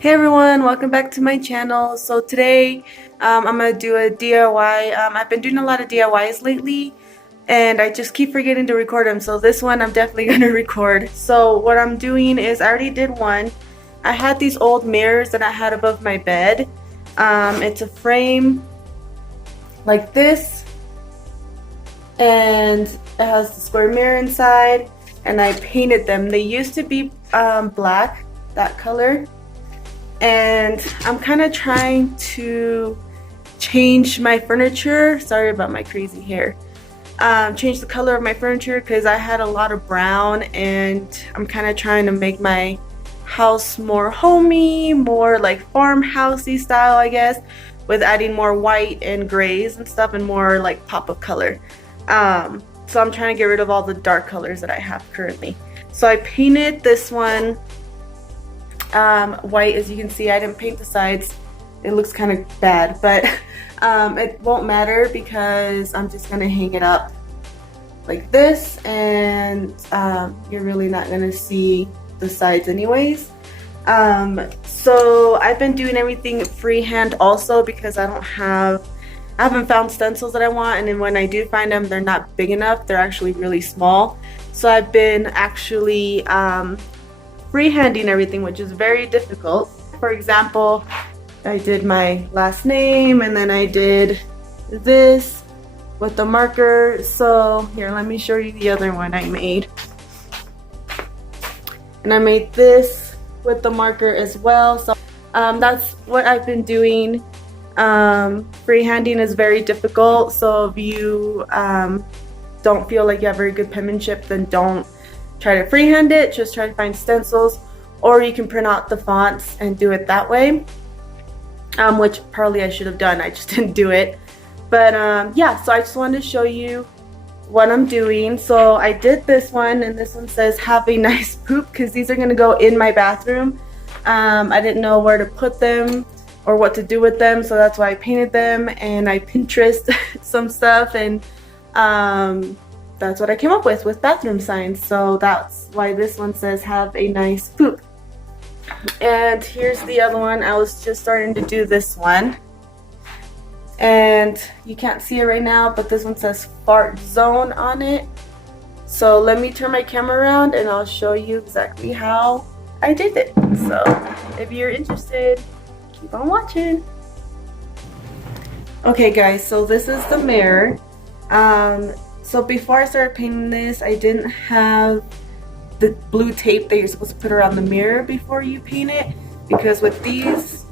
Hey everyone, welcome back to my channel. So today I'm gonna do a DIY. I've been doing a lot of DIYs lately and I just keep forgetting to record them. So this one I'm definitely gonna record. So what I'm doing is I already did one. I had these old mirrors that I had above my bed. It's a frame like this and it has the square mirror inside, and I painted them. They used to be black, that color. And I'm kind of trying to change my furniture. Sorry about my crazy hair. Change the color of my furniture because I had a lot of brown, and I'm kind of trying to make my house more homey, more like farmhousey style, I guess, with adding more white and grays and stuff and more like pop of color. So I'm trying to get rid of all the dark colors that I have currently. So I painted this one white. As you can see, I didn't paint the sides. It looks kind of bad, but it won't matter because I'm just gonna hang it up like this, and you're really not gonna see the sides anyways. So I've been doing everything freehand also because I haven't found stencils that I want, and then when I do find them, they're not big enough. They're actually really small. So I've been actually freehanding everything, which is very difficult. For example, I did my last name, and then I did this with the marker. So here, let me show you the other one I made. And I made this with the marker as well. So that's what I've been doing. Freehanding is very difficult, so if you don't feel like you have very good penmanship, then don't try to freehand it. Just try to find stencils, or you can print out the fonts and do it that way, which probably I should have done. I just didn't do it. But yeah, so I just wanted to show you what I'm doing. So I did this one, and this one says have a nice poop, because these are going to go in my bathroom. I didn't know where to put them or what to do with them, so that's why I painted them, and I Pinterest some stuff, and that's what I came up with bathroom signs. So that's why this one says have a nice poop. And here's the other one. I was just starting to do this one, and you can't see it right now, but this one says fart zone on it. So let me turn my camera around and I'll show you exactly how I did it. So if you're interested, keep on watching. Okay guys, so this is the mirror. So before I started painting this, I didn't have the blue tape that you're supposed to put around the mirror before you paint it, because with these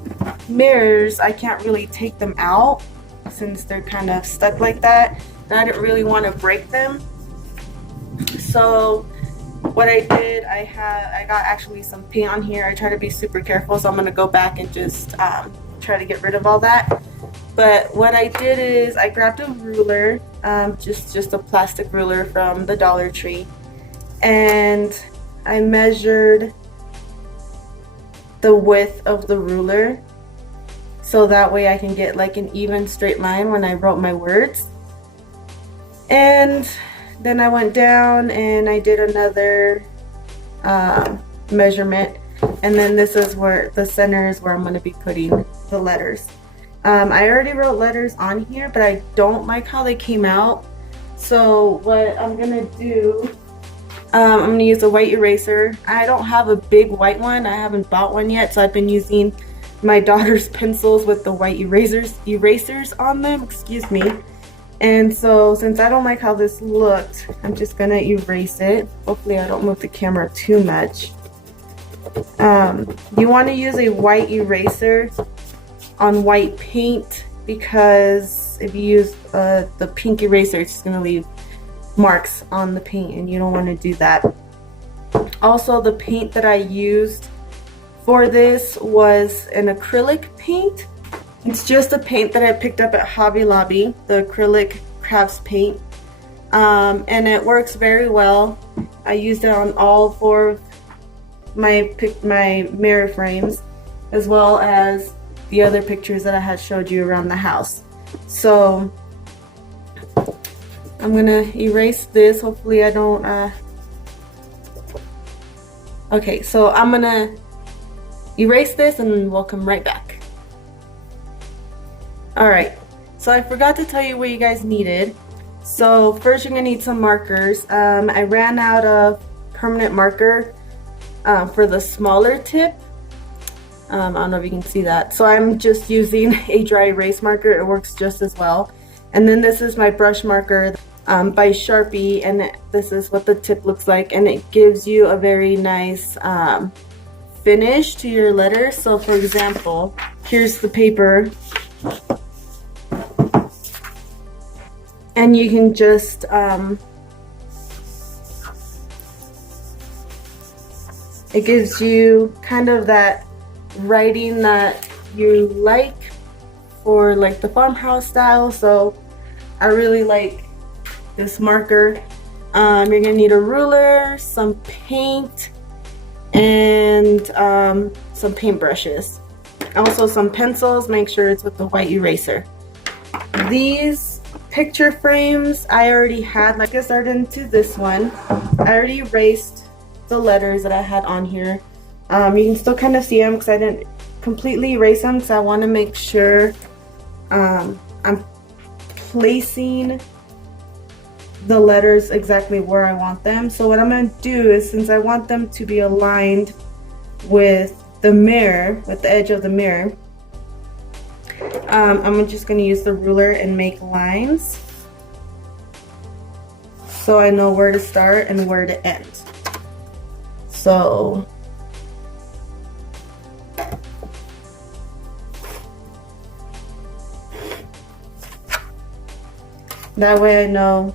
mirrors I can't really take them out since they're kind of stuck like that, and I didn't really want to break them. So what I did, I got actually some paint on here. I try to be super careful, so I'm gonna go back and just try to get rid of all that. But what I did is I grabbed a ruler, just a plastic ruler from the Dollar Tree, and I measured the width of the ruler so that way I can get like an even straight line when I wrote my words. And then I went down and I did another measurement, and then this is where the center is where I'm going to be putting the letters. I already wrote letters on here, but I don't like how they came out. So what I'm going to do, I'm going to use a white eraser. I don't have a big white one. I haven't bought one yet, so I've been using my daughter's pencils with the white erasers on them, excuse me. And so since I don't like how this looked, I'm just going to erase it. Hopefully I don't move the camera too much. You want to use a white eraser on white paint, because if you use the pink eraser, it's just going to leave marks on the paint, and you don't want to do that. Also, the paint that I used for this was an acrylic paint. It's just a paint that I picked up at Hobby Lobby, the acrylic crafts paint, and it works very well. I used it on all four of my mirror frames, as well as the other pictures that I had showed you around the house. So I'm gonna erase this. Hopefully I don't okay, so I'm gonna erase this and we'll come right back. Alright, so I forgot to tell you what you guys needed. So first you're going to need some markers. I ran out of permanent marker for the smaller tip. I don't know if you can see that. So I'm just using a dry erase marker. It works just as well. And then this is my brush marker by Sharpie, and this is what the tip looks like, and it gives you a very nice finish to your letters. So for example, here's the paper, and you can just it gives you kind of that writing that you like for like the farmhouse style. So I really like this marker. You're gonna need a ruler, some paint, and some paint brushes. Also some pencils. Make sure it's with the white eraser. These picture frames I already had. Like I started into this one. I already erased the letters that I had on here. You can still kind of see them because I didn't completely erase them because I want to make sure I'm placing the letters exactly where I want them. So what I'm going to do is, since I want them to be aligned with the mirror, with the edge of the mirror, I'm just going to use the ruler and make lines so I know where to start and where to end. So that way I know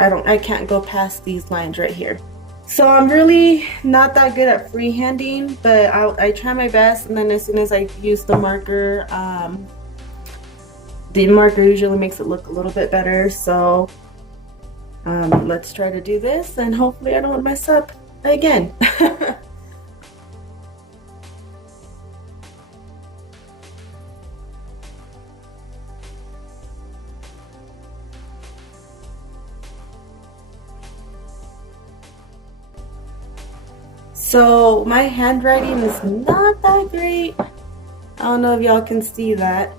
I can't go past these lines right here. So I'm really not that good at freehanding, but I try my best, and then as soon as I use the marker usually makes it look a little bit better. So let's try to do this, and hopefully I don't mess up again. So my handwriting is not that great. I don't know if y'all can see that,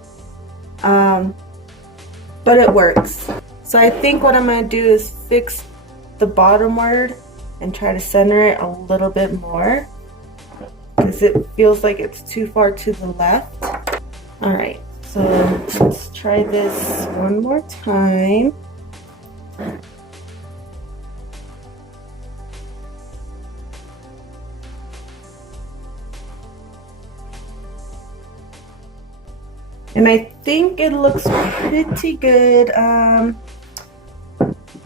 but it works. So I think what I'm going to do is fix the bottom word and try to center it a little bit more because it feels like it's too far to the left. Alright, so let's try this one more time. And I think it looks pretty good.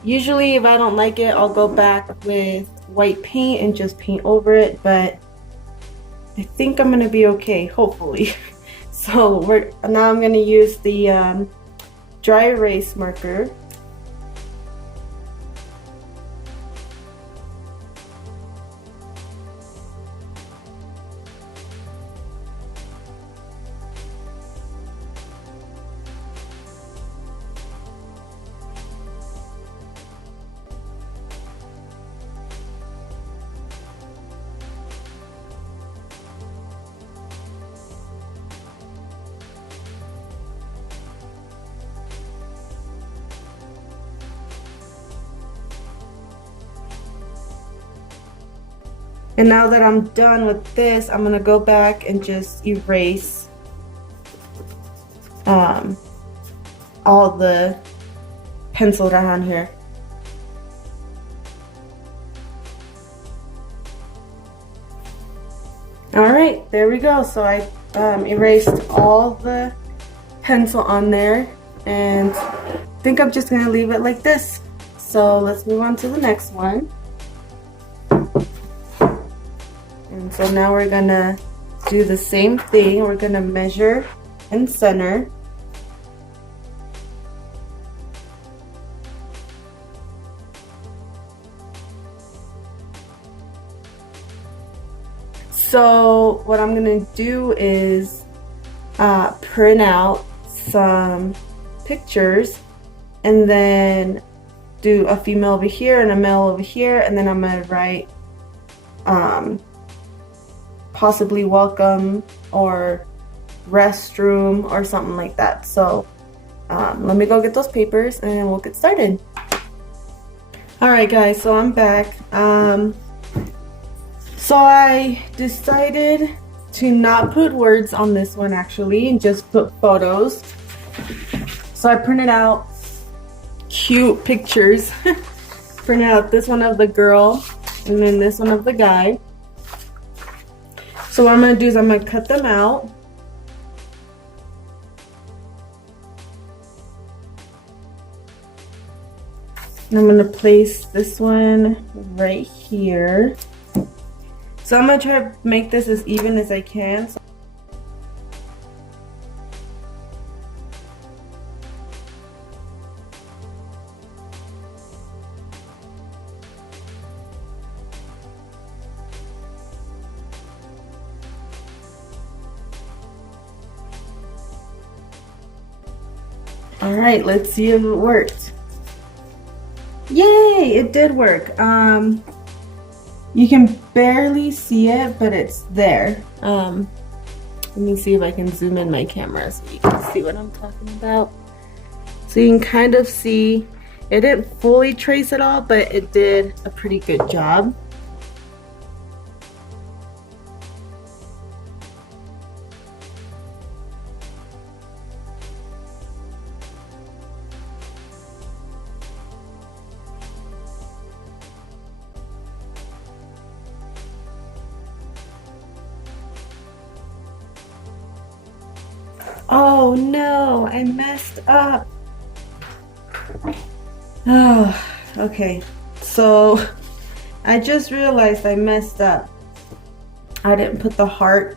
Usually if I don't like it, I'll go back with white paint and just paint over it, but I think I'm gonna be okay, hopefully. So now I'm gonna use the dry erase marker. And now that I'm done with this, I'm gonna go back and just erase all the pencil down here. Alright, there we go. So I erased all the pencil on there, and I think I'm just gonna leave it like this. So let's move on to the next one. And so now we're gonna do the same thing. We're gonna measure and center. So what I'm gonna do is print out some pictures and then do a female over here and a male over here, and then I'm gonna write possibly welcome or restroom or something like that. So let me go get those papers and we'll get started. Alright guys, so I'm back. So I decided to not put words on this one actually and just put photos. So I printed out cute pictures. Printed out this one of the girl and then this one of the guy. So what I'm going to do is I'm going to cut them out. And I'm going to place this one right here. So I'm going to try to make this as even as I can. All right, let's see if it worked. Yay, it did work. You can barely see it, but it's there. Let me see if I can zoom in my camera so you can see what I'm talking about. So you can kind of see, it didn't fully trace it all, but it did a pretty good job. Oh no, I messed up. Oh, okay. So I just realized I messed up. I didn't put the heart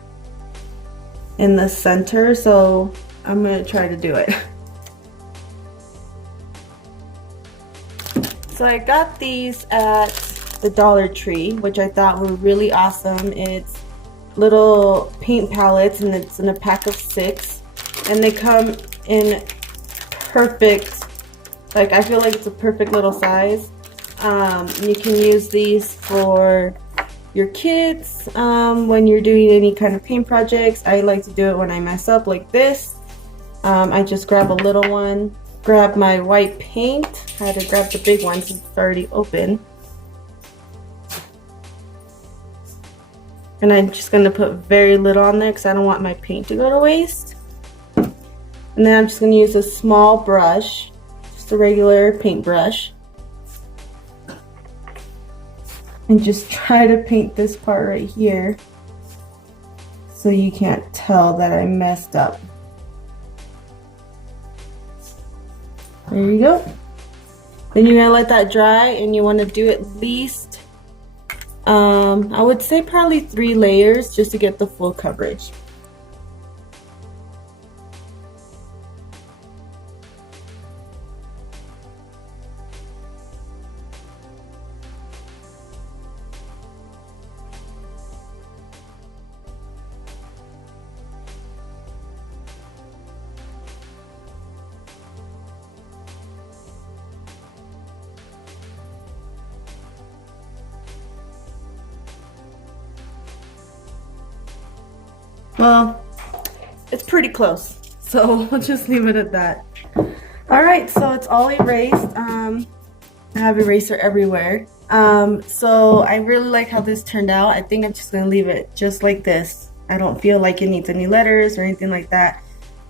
in the center, so I'm gonna try to do it. So I got these at the Dollar Tree, which I thought were really awesome. It's little paint palettes and it's in a pack of 6. And they come in perfect, like I feel like it's a perfect little size. You can use these for your kids when you're doing any kind of paint projects. I like to do it when I mess up like this. I just grab a little one, grab my white paint. I had to grab the big one since it's already open. And I'm just gonna put very little on there because I don't want my paint to go to waste. And then I'm just going to use a small brush, just a regular paintbrush, and just try to paint this part right here so you can't tell that I messed up. There you go. Then you're going to let that dry and you want to do at least, I would say probably 3 layers just to get the full coverage. Well, it's pretty close, so we'll just leave it at that. Alright, so it's all erased. I have eraser everywhere. So I really like how this turned out. I think I'm just going to leave it just like this. I don't feel like it needs any letters or anything like that.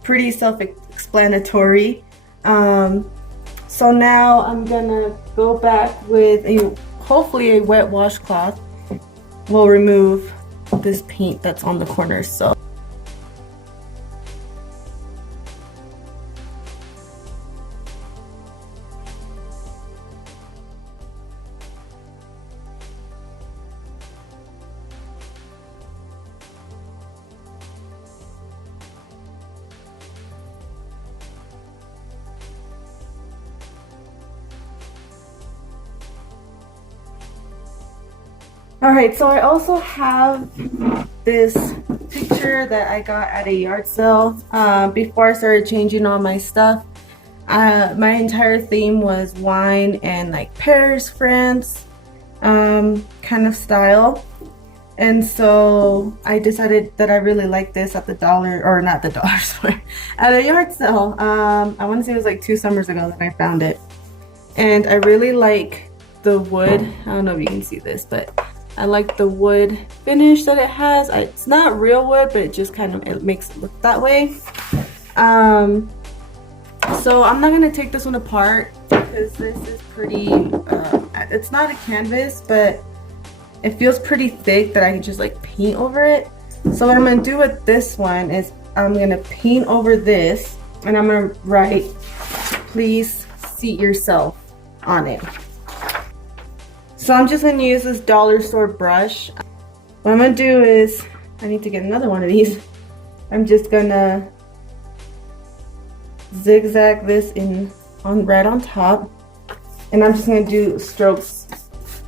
Pretty self-explanatory. So now I'm going to go back with hopefully a wet washcloth. We'll remove this paint that's on the corners. So alright, so I also have this picture that I got at a yard sale. Before I started changing all my stuff, my entire theme was wine and like Paris, France kind of style. And so I decided that I really like this at the dollar, or not the dollar store, at a yard sale. I want to say it was like 2 summers ago that I found it. And I really like the wood. I don't know if you can see this, but I like the wood finish that it has. It's not real wood, but it just kind of, it makes it look that way. So I'm not gonna take this one apart because this is pretty, it's not a canvas, but it feels pretty thick that I can just like paint over it. So what I'm gonna do with this one is I'm gonna paint over this and I'm gonna write, "Please seat yourself" on it. So I'm just gonna use this dollar store brush. What I'm gonna do is, I need to get another one of these. I'm just gonna zigzag this in right on top, and I'm just gonna do strokes,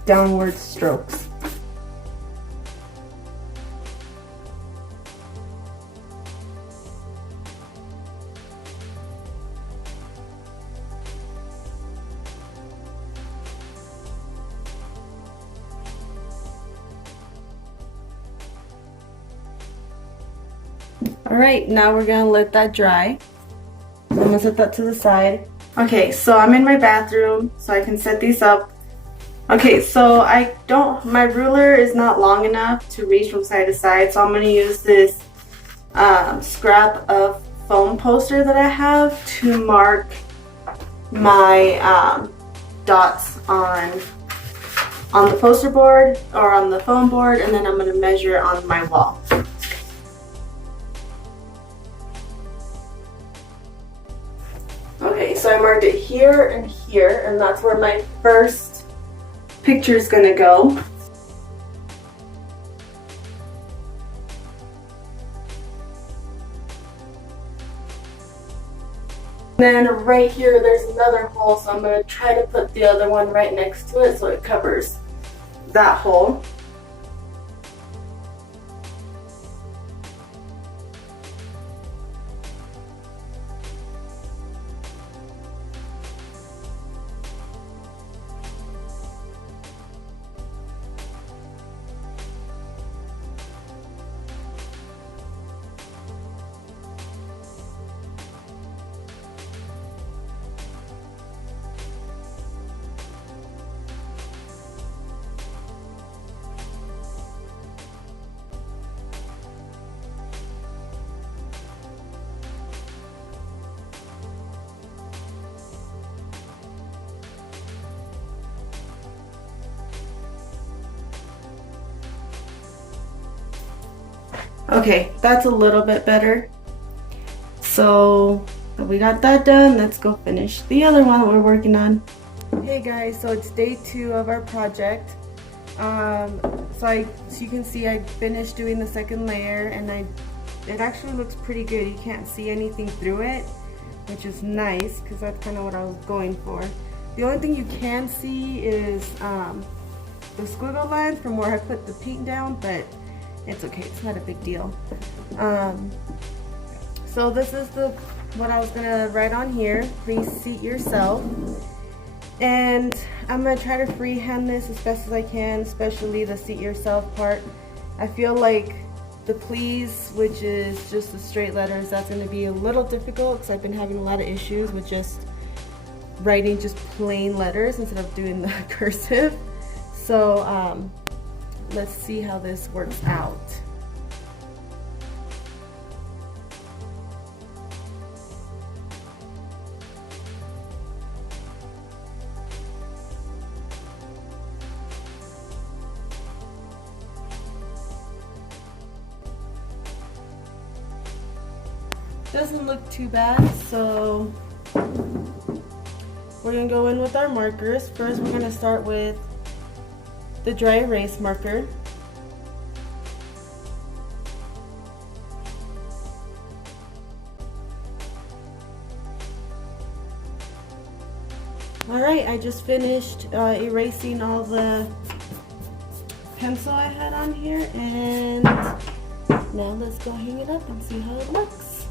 downward strokes. Alright, now we're gonna let that dry. So I'm gonna set that to the side. Okay, so I'm in my bathroom, so I can set these up. Okay, so my ruler is not long enough to reach from side to side, so I'm gonna use this scrap of foam poster that I have to mark my dots on the poster board or on the foam board, and then I'm gonna measure it on my wall. Okay, so I marked it here, and that's where my first picture is gonna go. Then right here, there's another hole, so I'm gonna try to put the other one right next to it so it covers that hole. Okay, that's a little bit better. So we got that done. Let's go finish the other one that we're working on. Hey guys, so it's day 2 of our project. So you can see I finished doing the second layer, and it actually looks pretty good. You can't see anything through it, which is nice because that's kind of what I was going for. The only thing you can see is the squiggle lines from where I put the paint down, but it's okay, it's not a big deal. So this is what I was gonna write on here. Please seat yourself. And I'm gonna try to freehand this as best as I can, especially the seat yourself part. I feel like the please, which is just the straight letters, that's gonna be a little difficult because I've been having a lot of issues with just writing just plain letters instead of doing the cursive. So let's see how this works out. Doesn't look too bad, so we're gonna go in with our markers. First, we're gonna start with the dry erase marker. Alright, I just finished erasing all the pencil I had on here, and now let's go hang it up and see how it looks.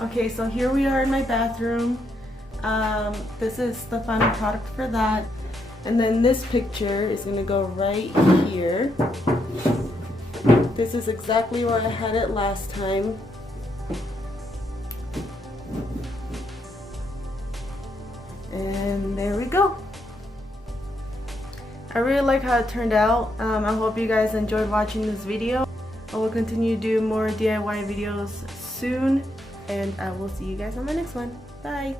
Okay, so here we are in my bathroom. This is the final product for that. And then this picture is gonna go right here. This is exactly where I had it last time. And there we go. I really like how it turned out. I hope you guys enjoyed watching this video. I will continue to do more DIY videos soon, and I will see you guys on my next one. Bye!